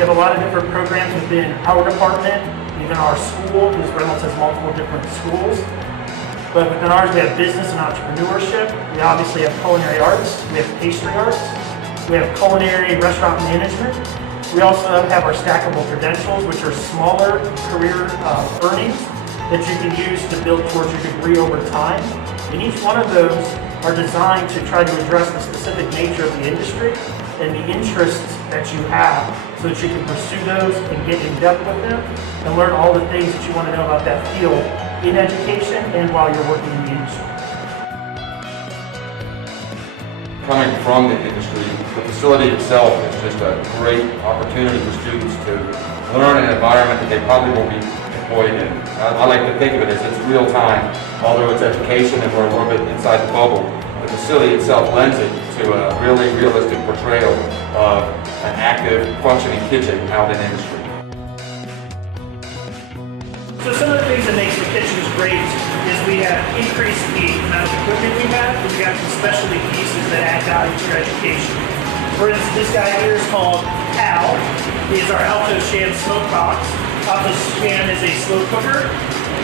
have a lot of different programs within our department, even our school, because Reynolds has multiple different schools. But within ours, we have business and entrepreneurship. We obviously have culinary arts. We have pastry arts. We have culinary and restaurant management. We also have our stackable credentials, which are smaller career earnings that you can use to build towards your degree over time. And each one of those are designed to try to address the specific nature of the industry and the interests that you have so that you can pursue those and get in depth with them and learn all the things that you want to know about that field in education and while you're working in the industry. Coming from the industry, the facility itself is just a great opportunity for students to learn an environment that they probably won't be employed in. I like to think of it as it's real time, although it's education and we're a little bit inside the bubble. The facility itself lends it to a really realistic portrayal of an active, functioning kitchen out in industry. So some of the things that makes the kitchens great is we have increased the amount of equipment we have, and we got some specialty pieces that add value to your education. For instance, this guy here is called Al. He is our Alto Sham smoke box. Alto Sham is a slow cooker,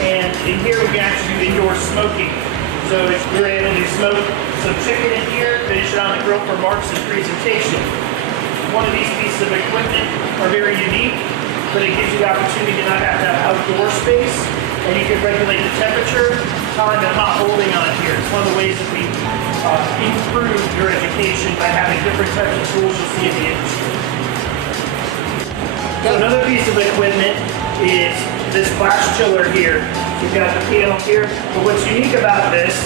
and in here we can actually do indoor smoking. So if you're able to smoke some chicken in here, finish it on the grill for Mark's presentation. One of these pieces of equipment are very unique, but it gives you the opportunity to not have to have outdoor space, and you can regulate the temperature, time, and hot holding on here. It's one of the ways that we improve your education by having different types of tools you'll see in the industry. So another piece of equipment is this flash chiller here. We've got the panel here, but what's unique about this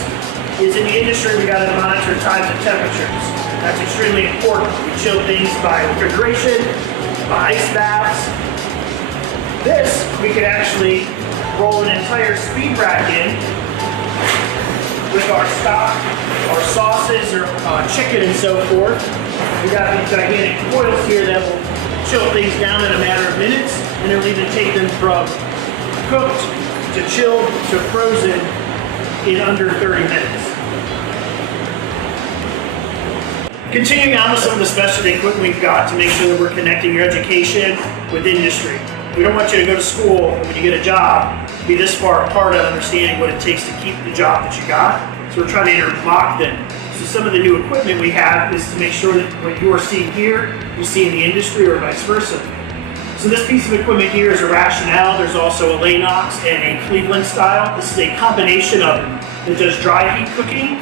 is in the industry we got to monitor times and temperatures. That's extremely important. We chill things by refrigeration, by ice baths. This, we could actually roll an entire speed rack in with our stock, our sauces, or chicken and so forth. We got these gigantic coils here that will chill things down in a matter of minutes, and it'll even take them from cooked to chilled to frozen in under 30 minutes. Continuing on with some of the specialty equipment we've got to make sure that we're connecting your education with industry. We don't want you to go to school and when you get a job, be this far apart on understanding what it takes to keep the job that you got. So we're trying to interlock them. So some of the new equipment we have is to make sure that what you're seeing here, you see in the industry or vice versa. So this piece of equipment here is a Rationale. There's also a Lennox and a Cleveland style. This is a combination of them. It does dry heat cooking,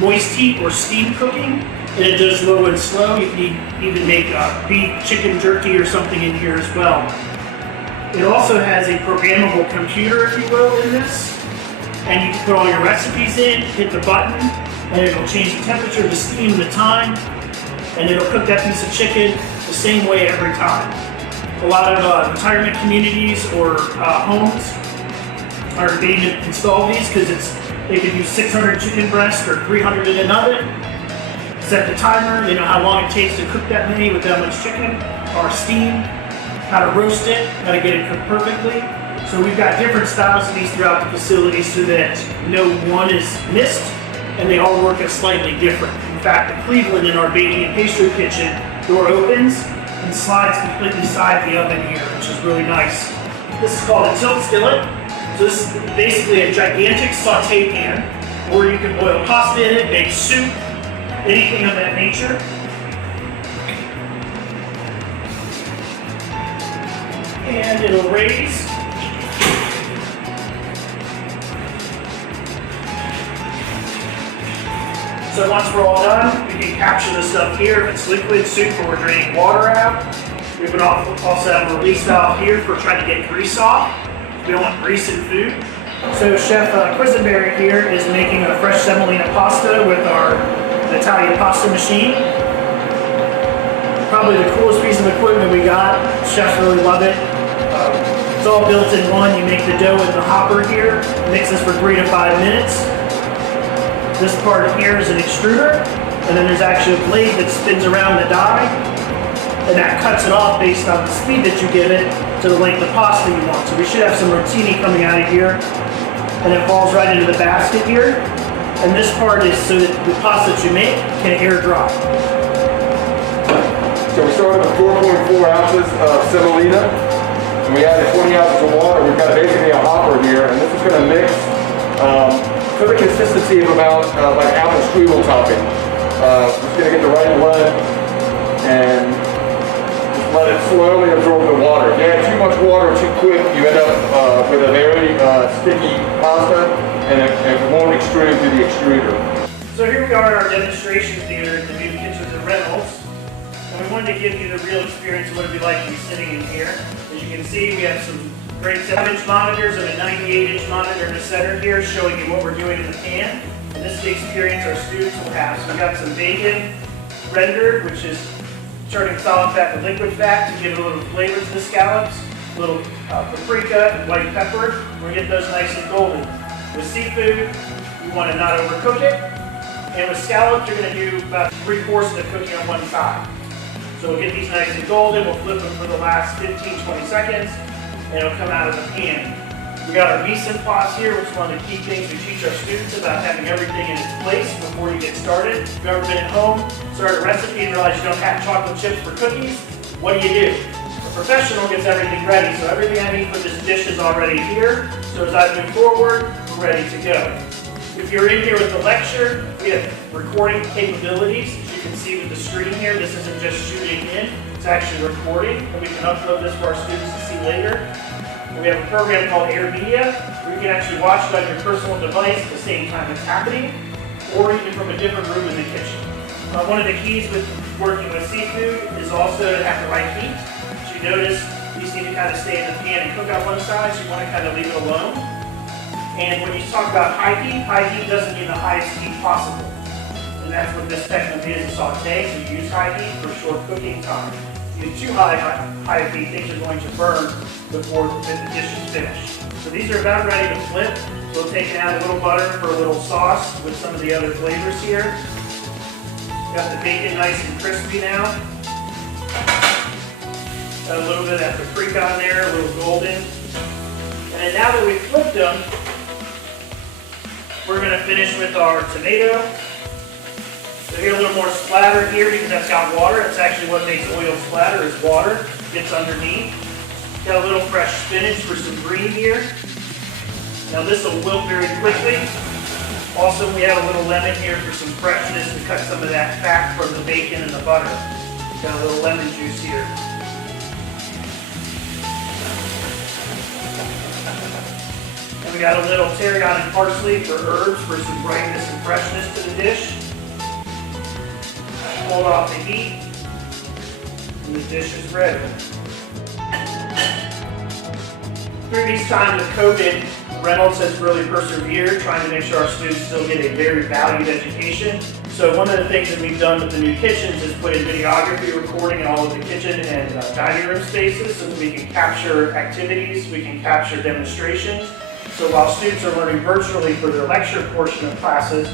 moist heat or steam cooking, and it does low and slow. You can even make beef, chicken jerky or something in here as well. It also has a programmable computer, if you will, in this. And you can put all your recipes in, hit the button, and it'll change the temperature, the steam, the time, and it'll cook that piece of chicken the same way every time. A lot of retirement communities or homes are beginning to install these because they can use 600 chicken breasts or 300 in an oven. Set the timer, they know how long it takes to cook that many with that much chicken or steam, how to roast it, how to get it cooked perfectly. So we've got different styles of these throughout the facility so that no one is missed and they all work as slightly different. In fact, the Cleveland in our baking and pastry kitchen door opens and slides completely inside the oven here, which is really nice. This is called a tilt skillet. So this is basically a gigantic saute pan where you can boil pasta in it, make soup, anything of that nature. And it'll raise. So once we're all done, we can capture the stuff here. If it's liquid soup or we're draining water out. We would also have a release valve here for trying to get grease off. We don't want grease in food. So Chef Quisenberry here is making a fresh semolina pasta with our Italian pasta machine. Probably the coolest piece of equipment we got. Chefs really love it. It's all built in one. You make the dough in the hopper here, mix this for 3 to 5 minutes. This part here is an extruder, and then there's actually a blade that spins around the die, and that cuts it off based on the speed that you give it to the length of pasta you want. So we should have some rotini coming out of here, and it falls right into the basket here. And this part is so that the pasta that you make can air dry. So we started with 4.4 ounces of semolina, and we added 20 ounces of water. We've got basically a hopper here, and this is going to mix to the consistency of about like apple strudel topping. Just going to get the right blend and just let it slowly absorb the water. If you add too much water too quick, you end up with a very sticky pasta, and it won't extrude through the extruder. So here we are in our demonstration theater at the new kitchens at Reynolds. And we wanted to give you the real experience of what it'd be like to be sitting in here. As you can see, we have some great 7-inch monitors and a 98-inch monitor in the center here showing you what we're doing in the pan. And this is the experience our students will have. So we've got some bacon rendered, which is turning solid fat to liquid fat to give it a little flavor to the scallops. A little paprika and white pepper. We're gonna get those nice and golden. With seafood, you want to not overcook it. And with scallops, you're going to do about 3/4 of the cooking on one side. So we'll get these nice and golden, we'll flip them for the last 15-20 seconds, and it'll come out of the pan. We got our mise en place here, which is one of the key things we teach our students about having everything in its place before you get started. If you've ever been at home, started a recipe and realized you don't have chocolate chips for cookies, what do? A professional gets everything ready, so everything I need for this dish is already here. So as I move forward, we're ready to go. If you're in here with the lecture, we have recording capabilities. As you can see with the screen here, this isn't just shooting in, it's actually recording, and we can upload this for our students to see later. And we have a program called AirMedia, where you can actually watch it on your personal device at the same time it's happening, or even from a different room in the kitchen. One of the keys with working with seafood is also to have the right heat. As you notice, these need to kind of stay in the pan and cook on one side, so you want to kind of leave it alone. And when you talk about high heat doesn't mean the highest heat possible. And that's what this technique is, a saute. So you use high heat for short cooking time. If you use too high heat, things are going to burn before the dish is finished. So these are about ready to flip. So we'll take and add a little butter for a little sauce with some of the other flavors here. Got the bacon nice and crispy now. Got a little bit of that paprika on there, a little golden. And then now that we've flipped them, we're going to finish with our tomato. So here a little more splatter here because that's got water. That's actually what makes oil splatter is water. Gets underneath. Got a little fresh spinach for some green here. Now this will wilt very quickly. Also we have a little lemon here for some freshness to cut some of that fat from the bacon and the butter. Got a little lemon juice here. And we got a little tarragon and parsley for herbs for some brightness and freshness to the dish. Hold off the heat, and the dish is ready. Through these times of COVID, Reynolds has really persevered, trying to make sure our students still get a very valued education. So one of the things that we've done with the new kitchens is put in videography recording in all of the kitchen and dining room spaces so that we can capture activities, we can capture demonstrations. So while students are learning virtually for their lecture portion of classes,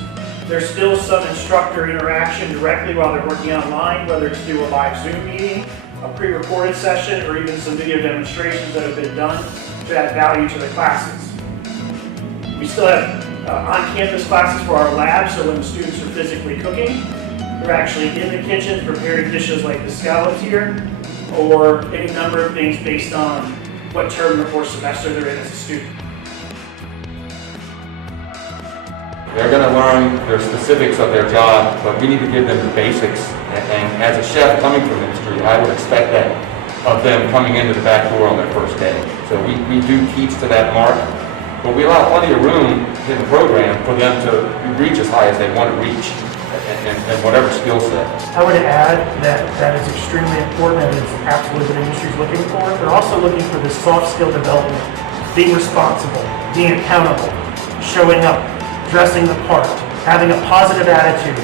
there's still some instructor interaction directly while they're working online, whether it's through a live Zoom meeting, a pre-recorded session, or even some video demonstrations that have been done to add value to the classes. We still have on-campus classes for our lab, so when the students are physically cooking, they're actually in the kitchen preparing dishes like the scallops here, or any number of things based on what term or semester they're in as a student. They're going to learn the specifics of their job, but we need to give them the basics. And as a chef coming from the industry, I would expect that of them coming into the back door on their first day. So we do teach to that mark, but we allow plenty of room in the program for them to reach as high as they want to reach and whatever skill set. I would add that is extremely important and it's absolutely what the industry is looking for. They're also looking for the soft skill development, being responsible, being accountable, showing up, dressing the part, having a positive attitude.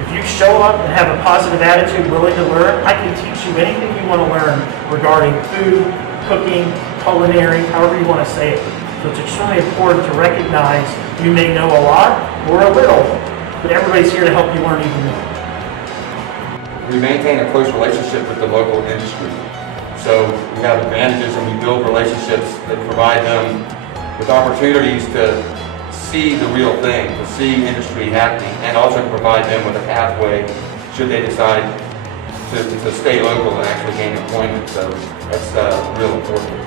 If you show up and have a positive attitude, willing to learn, I can teach you anything you want to learn regarding food, cooking, culinary, however you want to say it. So it's extremely important to recognize you may know a lot or a little, but everybody's here to help you learn even more. We maintain a close relationship with the local industry. So we have advantages and we build relationships that provide them with opportunities to see the real thing, to see industry happening, and also provide them with a pathway should they decide to stay local and actually gain employment. So that's real important.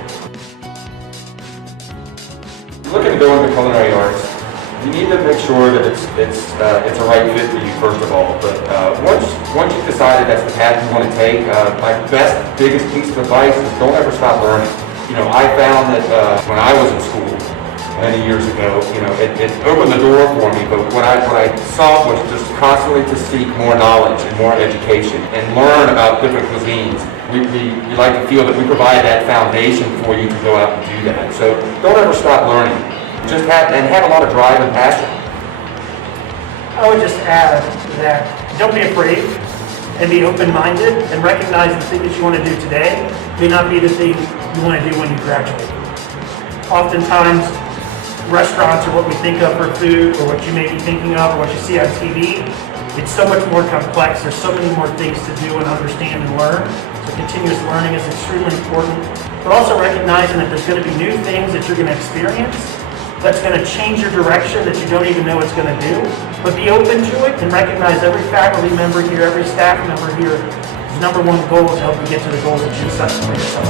If you're looking to go into culinary arts, you need to make sure that it's a right fit for you first of all. But once you've decided that's the path you want to take, my biggest piece of advice is don't ever stop learning. You know, I found that when I was in school many years ago, you know, it opened the door for me. But what I saw was just constantly to seek more knowledge and more education and learn about different cuisines. We like to feel that we provide that foundation for you to go out and do that. So don't ever stop learning. Just have a lot of drive and passion. I would just add that don't be afraid and be open-minded and recognize the thing that you want to do today may not be the thing you want to do when you graduate. Oftentimes, restaurants are what we think of for food or what you may be thinking of or what you see on TV. It's so much more complex. There's so many more things to do and understand and learn. So continuous learning is extremely important. But also recognizing that there's going to be new things that you're going to experience that's going to change your direction that you don't even know it's going to do. But be open to it and recognize every faculty member here, every staff member here, his number one goal is to help you get to the goals that you set for yourself.